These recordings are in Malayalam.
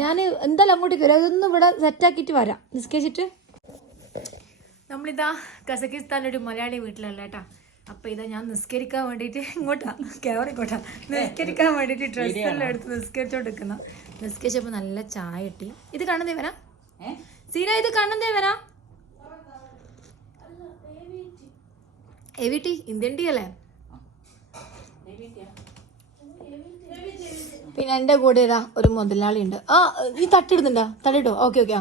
ഞാൻ എന്തായാലും അങ്ങോട്ടേക്ക് വരാം. അതൊന്നും ഇവിടെ സെറ്റാക്കിയിട്ട് വരാം നിസ്കരിച്ചിട്ട്. നമ്മളിതാ കസക്കിസ്ഥാനൊരു മലയാളി വീട്ടിലല്ല കേട്ടാ. അപ്പൊ ഇതാ ഞാൻ നിസ്കരിക്കാൻ വേണ്ടിയിട്ട് ഇങ്ങോട്ടാ കയറിക്കോട്ടാ നിസ്കരിക്കാൻ വേണ്ടിയിട്ട് ഡ്രസ്സെല്ലാം എടുത്ത് നിസ്കരിച്ചോണ്ടിരിക്കുന്ന. നിസ്കരിച്ചപ്പോ നല്ല ചായ കിട്ടി. ഇത് കണ്ണൻ ദേവനാ സീന? ഇത് കണ്ണൻ ദേവനാ? എവിടി ഇന്ത്യൻ ടീ അല്ലേ? പിന്നെ എൻ്റെ കൂടെ ഇതാ ഒരു മുതലാളി ഉണ്ട്. ആ നീ തട്ടിടുന്നുണ്ടാ? തട്ടിട്ടോ? Okay okay.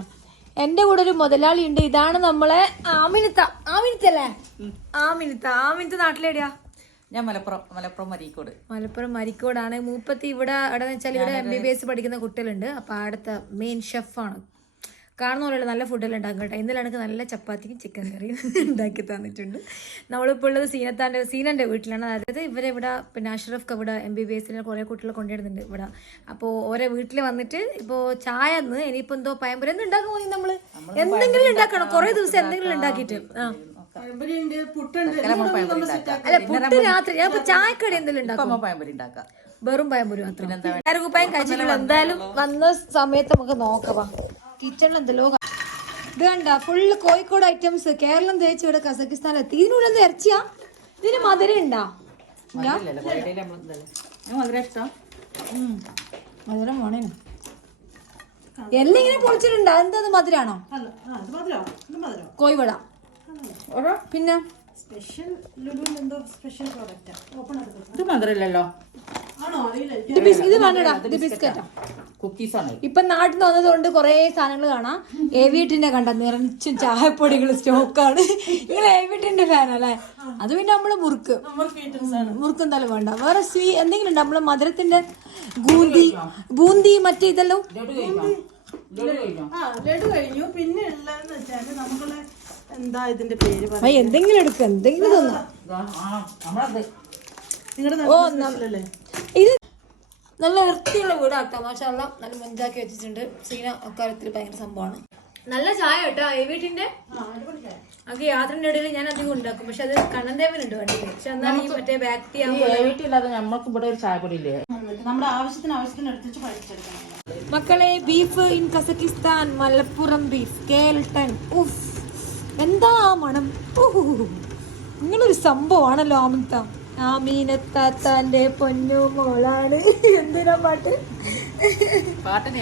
എൻ്റെ കൂടെ ഒരു മുതലാളി ഉണ്ട്. ഇതാണ് നമ്മളെ ആമിനത്തല്ലേ? ആമിനത്ത് നാട്ടിലെവിടെയാ? ഞാൻ മലപ്പുറം മരിക്കോടാണ്. മൂപ്പത്തി ഇവിടെ വെച്ചാൽ ഇവിടെ MBBS പഠിക്കുന്ന കുട്ടികളുണ്ട്. അപ്പൊ അവിടുത്തെ മെയിൻ ഷെഫാണ്. കാണുന്ന പോലെയുള്ള നല്ല ഫുഡെല്ലാം ഉണ്ടാക്കും കേട്ടോ. ഇന്നലെ എനിക്ക് നല്ല ചപ്പാത്തിക്കും ചിക്കൻ കറിയും ഉണ്ടാക്കി തന്നിട്ടുണ്ട്. നമ്മളിപ്പോൾ ഉള്ളത് സീനൻ്റെ വീട്ടിലാണ്. അതായത് ഇവരെ ഇവിടെ പിന്നെ അഷ്റഫ് ഇവിടെ MBBS കുറേ കുട്ടികളെ കൊണ്ടുവരുന്നുണ്ട് ഇവിടെ. അപ്പോൾ ഓരോ വീട്ടിൽ വന്നിട്ട് ഇപ്പോൾ ചായ എന്ന് ഇനിയിപ്പോൾ എന്തോ പയമ്പരം ഒന്നും ഉണ്ടാക്കാൻ പോയി. നമ്മൾ എന്തെങ്കിലും ഉണ്ടാക്കണം. കുറേ ദിവസം എന്തെങ്കിലും ഉണ്ടാക്കിയിട്ട്. അല്ല പുട്ട് രാത്രി ഞാൻ ചായക്കടി എന്തെങ്കിലും ഉണ്ടാക്കാം. വെറും പയമ്പൊരി മാത്രം. കുപ്പായം കഴിച്ചിട്ടുള്ള എന്തായാലും വന്ന സമയത്ത് നമുക്ക് നോക്കാം. കിച്ചണിൽ എന്തെല്ലോ ഇത് കണ്ട ഫുള്ള് കോഴിക്കോട് ഐറ്റംസ്. കേരളം തേച്ച് ഇവിടെ കസക്കിസ്ഥാനിലെത്തി. ഇതിനുള്ളിൽ എന്ത് ഇറച്ചിയാ? ഇതിന് മധുരം ഉണ്ടാ? മധുരം വേണേനു. എല്ലാം ഇങ്ങനെ പൊളിച്ചിട്ടുണ്ടാ? എന്താ മധുരാണോ? കോഴിവട പിന്നെ ഇത് മധുരല്ലോ. ഇത് വേണ്ടടാ. ഇത് ബിസ്ക്കറ്റാ. ഇപ്പൊ നാട്ടിൽ നിന്ന് വന്നതുകൊണ്ട് കൊറേ സാധനങ്ങൾ കാണാം. എവിട്ടിന്റെ കണ്ട നിറച്ചും ചായപ്പൊടികൾ സ്റ്റോക്കാണ്. നിങ്ങൾ എവിട്ടിന്റെ ഫാനല്ലേ? അത് പിന്നെ നമ്മള് മുറുക്ക് എന്തായാലും വേണ്ട. വേറെ എന്തെങ്കിലും ഉണ്ടോ? നമ്മള് മധുരത്തിന്റെ ബൂന്തി മറ്റേ ഇതെല്ലാം ലഡു കഴിഞ്ഞു. പിന്നെ ഉള്ളതെന്ന് വെച്ചാല് നമ്മള് എന്താ ഇതിന്റെ പേര് എന്തെങ്കിലും എടുക്ക, എന്തെങ്കിലും തോന്നാ. ഇത് നല്ല വൃത്തിയുള്ള വീടാട്ടോ. മാഷാഅല്ലാഹ് നല്ല മഞ്ചാക്കി വെച്ചിട്ടുണ്ട്. സീന അക്കാര്യത്തിൽ ഭയങ്കര സംഭവമാണ്. നല്ല ചായ കേട്ടോ എവിട്ടിന്റെ. നമുക്ക് യാത്രന്റെ ഇടയിൽ ഞാൻ അധികം ഉണ്ടാക്കും. പക്ഷെ അത് കണ്ണൻദേവനുണ്ട് വണ്ടിയിൽ. പക്ഷെ എന്നാൽ ഈ മറ്റേ ബാക്ടീരിയ നമ്മൾക്ക് ഇവിടെ ഒരു ചായപ്പൊടി ഇല്ലേ? നമ്മുടെ ആവശ്യത്തിന് എടുത്തിട്ട് പഠിച്ചെടുക്കണം മക്കളെ. Beef in Kazakhstan, Malappuram beef കേൾട്ടൺ. ഉഫ് എന്താ മണം! നിങ്ങളൊരു സംഭവമാണല്ലോ ആമിനത്ത. ആമീനത്താത്താന്റെ പൊന്നു മോളാണ്. എന്തിനാ പാട്ട്? പാട്ടിനെ